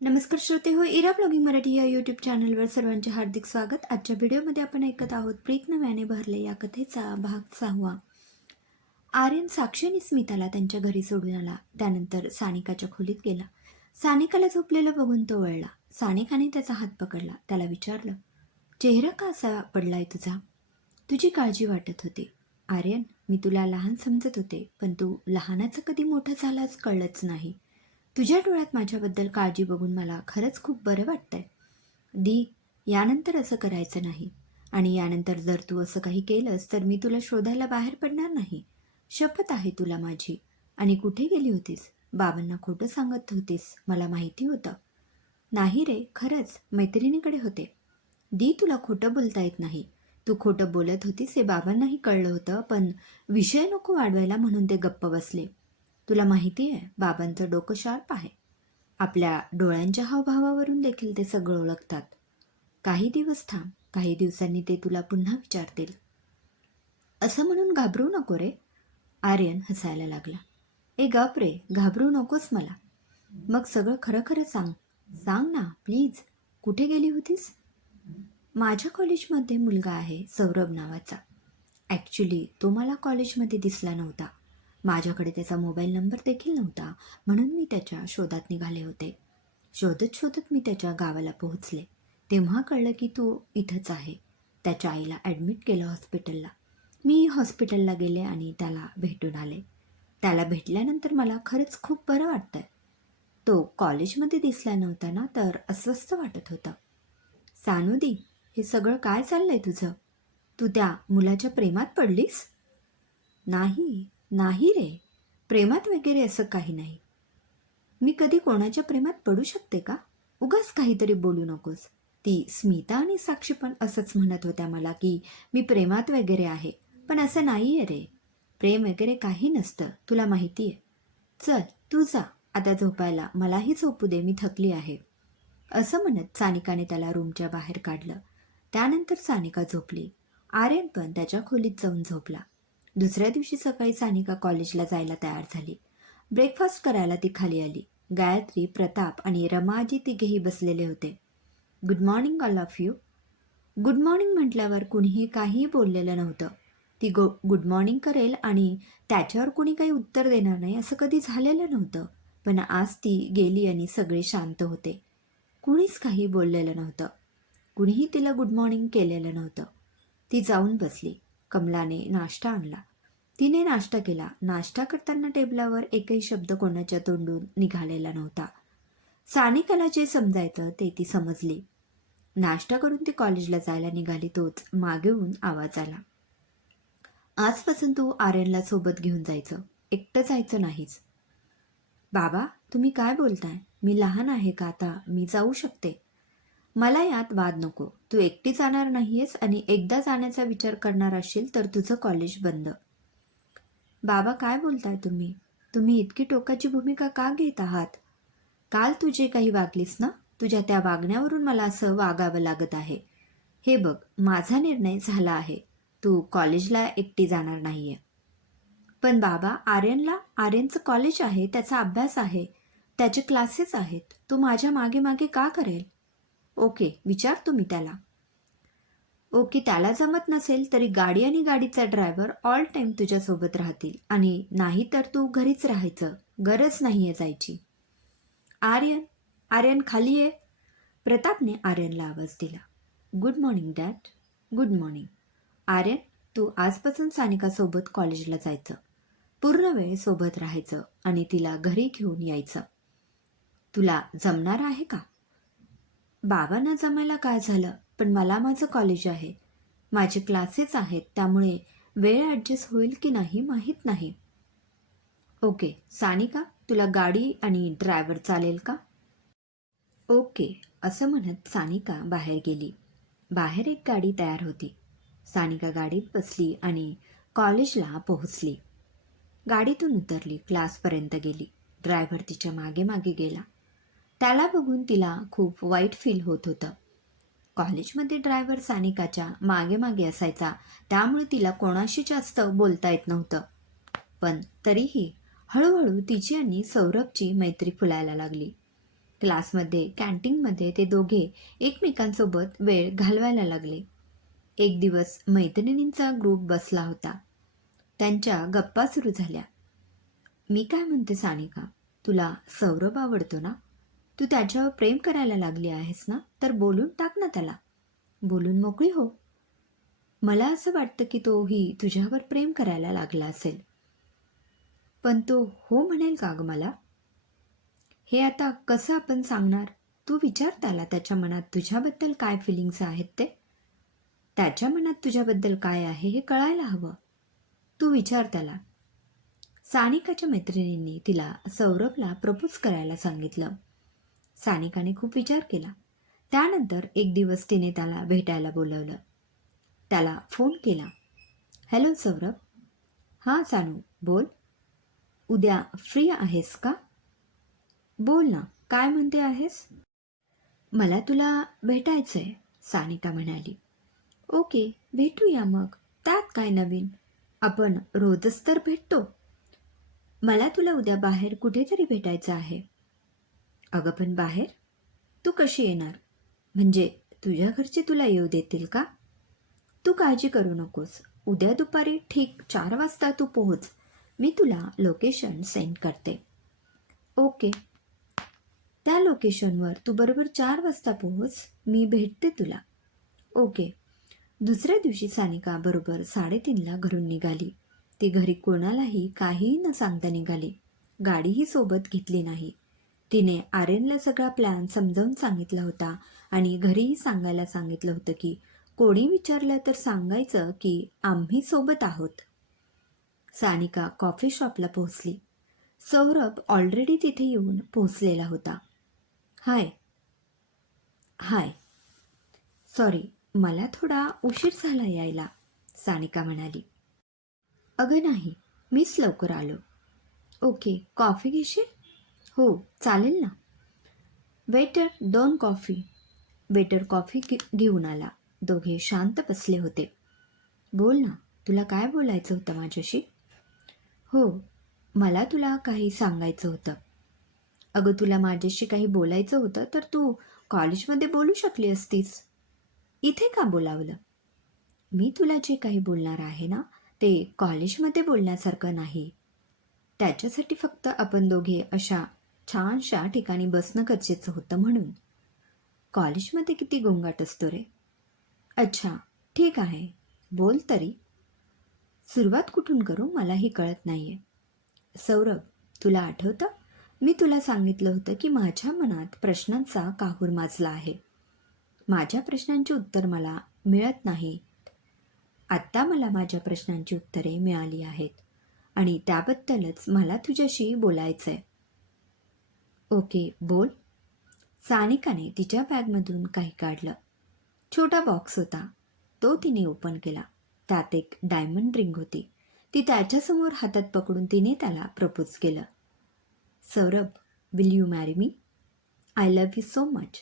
नमस्कार श्रोते हो इरा ब्लॉगिंग मराठी या यूट्यूब चॅनलवर सर्वांचे हार्दिक स्वागत. आजच्या व्हिडिओमध्ये आपण ऐकत आहोत प्रीत नव्याने भरले या कथेचा भाग सहावा. आर्यन साक्षी स्मिताला त्यांच्या घरी सोडून आला. त्यानंतर सानिकाच्या खोलीत गेला. सानिकाला झोपलेलं बघून तो वळला. सानिकाने त्याचा हात पकडला. त्याला विचारलं चेहरा का असा पडलाय तुझा? तुझी काळजी वाटत होती. आर्यन मी तुला लहान समजत होते पण तू लहानाचं कधी मोठं झालाच कळलंच नाही. तुझ्या डोळ्यात माझ्याबद्दल काळजी बघून मला खरंच खूप बरं वाटतंय. दी यानंतर असं करायचं नाही. आणि यानंतर जर तू असं काही केलंस तर मी तुला शोधायला बाहेर पडणार नाही. शपथ आहे तुला माझी. आणि कुठे गेली होतीस? बाबांना खोटं सांगत होतीस मला माहिती होतं. नाही रे खरंच मैत्रिणीकडे होते. दी तुला खोटं बोलता येत नाही. तू खोटं बोलत होतीस हे बाबांनाही कळलं होतं पण विषय नको वाढवायला म्हणून ते गप्प बसले. तुला माहिती आहे बाबांचं डोकं शार्प आहे. आपल्या डोळ्यांच्या हावभावावरून देखील ते सगळं ओळखतात. काही दिवस थांब काही दिवसांनी ते तुला पुन्हा विचारतील. असं म्हणून घाबरू नको रे आर्यन हसायला लागला. ए गप रे घाबरू नकोस मला. मग सगळं खरं खरं सांग. सांग ना प्लीज. कुठे गेली होतीस? माझ्या कॉलेजमध्ये मुलगा आहे सौरभ नावाचा. ॲक्च्युली तो मला कॉलेजमध्ये दिसला नव्हता. माझ्याकडे त्याचा मोबाईल नंबर देखील नव्हता म्हणून मी त्याच्या शोधात निघाले होते. शोधत शोधत मी त्याच्या गावाला पोहोचले. तेव्हा कळलं की तो इथंच आहे. त्याच्या आईला ॲडमिट केलं हॉस्पिटलला मी हॉस्पिटलला गेले आणि त्याला भेटून आले. त्याला भेटल्यानंतर मला खरंच खूप बरं वाटतंय. तो कॉलेजमध्ये दिसला नव्हता ना तर अस्वस्थ वाटत होतं. सानुदी हे सगळं काय चाललंय तुझं? तू त्या मुलाच्या प्रेमात पडलीस? नाही नाही रे. प्रेमात वगैरे असं काही नाही. मी कधी कोणाच्या प्रेमात पडू शकते का? उगाच काहीतरी बोलू नकोस. ती स्मिता आणि साक्षी पण असंच म्हणत होत्या मला की मी प्रेमात वगैरे आहे पण असं नाही आहे रे. प्रेम वगैरे काही नसतं तुला माहिती आहे चल तू जा. आता झोपायला. मलाही झोपू दे मी थकली आहे. असं म्हणत सानिकाने त्याला रूमच्या बाहेर काढलं. त्यानंतर सानिका झोपली. आर्यन पण त्याच्या खोलीत जाऊन झोपला. दुसऱ्या दिवशी सकाळी सानिका कॉलेजला जायला तयार झाली. ब्रेकफास्ट करायला ती खाली आली. गायत्री प्रताप आणि रमाजी तिघेही बसलेले होते. Good morning all of you. Good morning म्हटल्यावर कुणीही काहीही बोललेलं नव्हतं. ती गो गुड मॉर्निंग करेल आणि त्याच्यावर कुणी काही उत्तर देणार नाही असं कधी झालेलं नव्हतं. पण आज ती गेली आणि सगळे शांत होते. कुणीच काही बोललेलं नव्हतं. कुणीही तिला गुड मॉर्निंग केलेलं नव्हतं. ती जाऊन बसली. कमलाने नाश्ता आणला. तिने नाश्ता केला. नाश्ता करताना टेबलावर एकही शब्द कोणाच्या तोंडून निघालेला नव्हता. सानिकाला जे समजायचं ते ती समजली. नाश्ता करून ती कॉलेजला जायला निघाली तोच मागेहून आवाज आला. आजपासून तू आर्यनला सोबत घेऊन जायचं. एकटं जायचं नाहीच. बाबा तुम्ही काय बोलताय? मी लहान आहे का आता? मी जाऊ शकते. मला यात वाद नको. तू एकटी जाणार नाहीयेस आणि एकदा जाण्याचा विचार करणार असशील तर तुझं कॉलेज बंद. बाबा काय बोलताय तुम्ही? तुम्ही इतकी टोकाची भूमिका का घेत आहात? काल तू जे काही वागलीस ना? तुझ्या त्या वागण्यावरून मला असं वागावं लागत आहे. हे बघ माझा निर्णय झाला आहे. तू कॉलेजला एकटी जाणार नाहीये. पण बाबा आर्यनला आर्यनचं कॉलेज आहे त्याचा अभ्यास आहे त्याचे क्लासेस आहेत. तो माझ्या मागे मागे का करेल? ओके विचार तुम्ही त्याला. ओके त्याला जमत नसेल तरी गाडी आणि गाडीचा ड्रायव्हर ऑल टाईम तुझ्यासोबत राहतील. आणि नाही तर तू घरीच राहायचं. गरज नाही आहे जायची. आर्यन आर्यन खाली ये. प्रतापने आर्यनला आवाज दिला. Good morning dad. Good morning. Aryan तू आजपासून सानिकासोबत कॉलेजला जायचं. पूर्ण वेळ सोबत राहायचं आणि तिला घरी घेऊन यायचं. तुला जमणार आहे का? बाबांना जमायला काय झालं? पण मला माझं कॉलेज आहे. माझे क्लासेस आहेत त्यामुळे वेळ ॲडजस्ट होईल की नाही माहीत नाही. ओके सानिका तुला गाडी आणि ड्रायव्हर चालेल का? ओके असं म्हणत सानिका बाहेर गेली. बाहेर एक गाडी तयार होती. सानिका गाडीत बसली आणि कॉलेजला पोहोचली. गाडीतून उतरली क्लासपर्यंत गेली. ड्रायव्हर तिच्यामागे मागे गेला. त्याला बघून तिला खूप वाईट फील होत होतं. कॉलेजमध्ये ड्रायव्हर सानिकाच्या मागे मागे असायचा. त्यामुळे तिला कोणाशी जास्त बोलता येत नव्हतं. पण तरीही हळूहळू तिची आणि सौरभची मैत्री फुलायला लागली. क्लासमध्ये कॅन्टीनमध्ये ते दोघे एकमेकांसोबत वेळ घालवायला लागले. एक दिवस मैत्रिणींचा ग्रुप बसला होता. त्यांच्या गप्पा सुरू झाल्या. मी काय म्हणते सानिका? तुला सौरभ आवडतो ना? तू त्याच्यावर प्रेम करायला लागली आहेस ना? तर बोलून टाक ना त्याला. बोलून मोकळी हो. मला असं वाटतं की तोही तुझ्यावर प्रेम करायला लागला असेल. पण तो हो म्हणेल का ग मला? हे आता कसं आपण सांगणार? तू विचार त्याला त्याच्या मनात तुझ्याबद्दल काय फिलिंग्स आहेत ते? त्याच्या मनात तुझ्याबद्दल काय आहे हे कळायला हवं. तू विचार त्याला सानिकाच्या मैत्रिणींनी तिला सौरभला प्रपोज करायला सांगितलं. सानिकाने खूप विचार केला. त्यानंतर एक दिवस तिने त्याला भेटायला बोलवलं. त्याला फोन केला. हॅलो सौरभ. हां सानू बोल. उद्या फ्री आहेस का? बोल ना काय म्हणते आहेस? मला तुला भेटायचं आहे सानिका म्हणाली. ओके भेटूया मग. त्यात काय नवीन? आपण रोजच तर भेटतो. मला तुला उद्या बाहेर कुठेतरी भेटायचं आहे. अगं पण बाहेर? तू कशी येणार? म्हणजे तुझ्या घरचे तुला येऊ देतील का? तू काळजी करू नकोस. उद्या दुपारी ठीक चार वाजता तू पोहोच. मी तुला लोकेशन सेंड करते. ओके. त्या लोकेशनवर तू बरोबर चार वाजता पोहोच. मी भेटते तुला. ओके. दुसऱ्या दिवशी सानिका बरोबर साडेतीनला घरून निघाली. ती घरी कोणालाही काहीही न सांगता निघाली. गाडीही सोबत घेतली नाही. तिने आर्यनला सगळा प्लॅन समजावून सांगितला होता आणि घरीही सांगायला सांगितलं होतं की कोणी विचारलं तर सांगायचं की आम्ही सोबत आहोत. सानिका कॉफी शॉपला पोहोचली. सौरभ ऑलरेडी तिथे येऊन पोहोचलेला होता. हाय. हाय. सॉरी मला थोडा उशीर झाला यायला सानिका म्हणाली. अगं नाही मीच लवकर आलो. ओके कॉफी घेशील? हो चालेल ना. वेटर दोन कॉफी. वेटर कॉफी घे घेऊन आला. दोघे शांत बसले होते. बोल ना तुला काय बोलायचं होतं माझ्याशी? हो मला तुला काही सांगायचं होतं. अगं तुला माझ्याशी काही बोलायचं होतं तर तू कॉलेजमध्ये बोलू शकली असतीस. इथे का बोलावलं? मी तुला जे काही बोलणार आहे ना ते कॉलेजमध्ये बोलण्यासारखं नाही. त्याच्यासाठी फक्त आपण दोघे अशा छानशा ठिकाणी बसणं गरजेचं होतं म्हणून. कॉलेजमध्ये किती गोंगाट असतो रे? अच्छा ठीक आहे. बोल तरी. सुरुवात कुठून करू मलाही कळत नाही आहे सौरभ तुला आठवतं? मी तुला सांगितलं होतं की माझ्या मनात प्रश्नांचा काहूर माजला आहे. माझ्या प्रश्नांची उत्तर मला मिळत नाही. आत्ता मला माझ्या प्रश्नांची उत्तरे मिळाली आहेत. आणि त्याबद्दलच मला तुझ्याशी बोलायचं आहे ओके बोल. सानिकाने तिच्या बॅगमधून काही काढलं. छोटा बॉक्स होता. तो तिने ओपन केला. त्यात एक डायमंड रिंग होती. ती त्याच्यासमोर हातात पकडून तिने त्याला प्रपोज केलं. Saurabh will you marry me I love you so much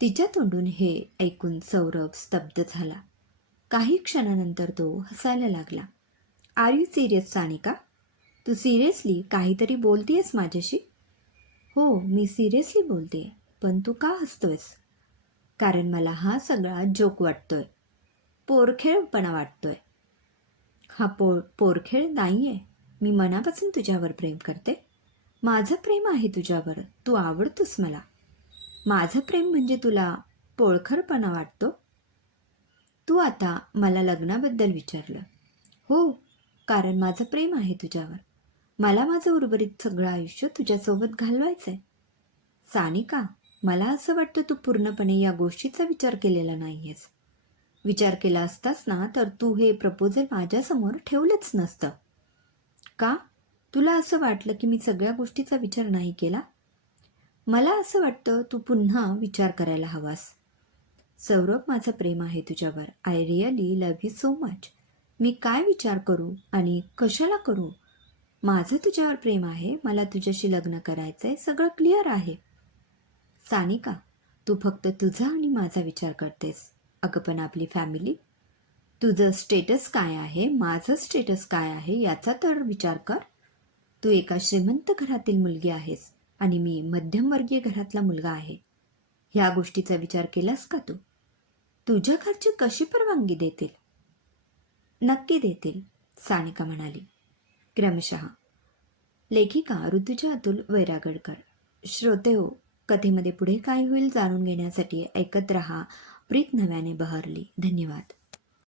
तिच्या तोंडून हे ऐकून सौरभ स्तब्ध झाला. काही क्षणानंतर तो हसायला लागला. Are you serious Sanika? Tu seriously काहीतरी बोलतीयस माझ्याशी? हो मी सिरियसली बोलते पण तू का हसतोयस? कारण मला हा सगळा जोक वाटतोय. पोरखेळपणा वाटतोय. हा पोर पोरखेळ नाही आहे मी मनापासून तुझ्यावर प्रेम करते. माझं प्रेम आहे तुझ्यावर. तू आवडतोस मला. माझं प्रेम म्हणजे तुला पोळखरपणा वाटतो? तू आता मला लग्नाबद्दल विचारलं. हो कारण माझं प्रेम आहे तुझ्यावर. मला माझं उर्वरित सगळं आयुष्य तुझ्यासोबत घालवायचं आहे सानिका मला असं वाटतं तू पूर्णपणे या गोष्टीचा विचार केलेला नाही आहेस विचार केला असतास ना तर तू हे प्रपोजल माझ्यासमोर ठेवलंच नसतं. का? तुला असं वाटलं की मी सगळ्या गोष्टीचा विचार नाही केला? मला असं वाटतं तू पुन्हा विचार करायला हवास. सौरभ माझं प्रेम आहे तुझ्यावर. I really love you so much मी काय विचार करू आणि कशाला करू? माझं तुझ्यावर प्रेम आहे मला तुझ्याशी लग्न करायचं आहे सगळं क्लिअर आहे. सानिका तू फक्त तुझा आणि माझा विचार करतेस. अगं पण आपली फॅमिली तुझं स्टेटस काय आहे माझं स्टेटस काय आहे याचा तर विचार कर. तू एका श्रीमंत घरातील मुलगी आहेस आणि मी मध्यमवर्गीय घरातला मुलगा आहे. ह्या गोष्टीचा विचार केलास का तू? तुझ्या घरची कशी परवानगी देतील? नक्की देतील सानिका म्हणाली. क्रमशः लेखिका ऋतुजा अतुल वैरागडकर. श्रोते हो कथेमध्ये पुढे काय होईल जाणून घेण्यासाठी ऐकत रहा प्रीत नव्याने बहरली. धन्यवाद.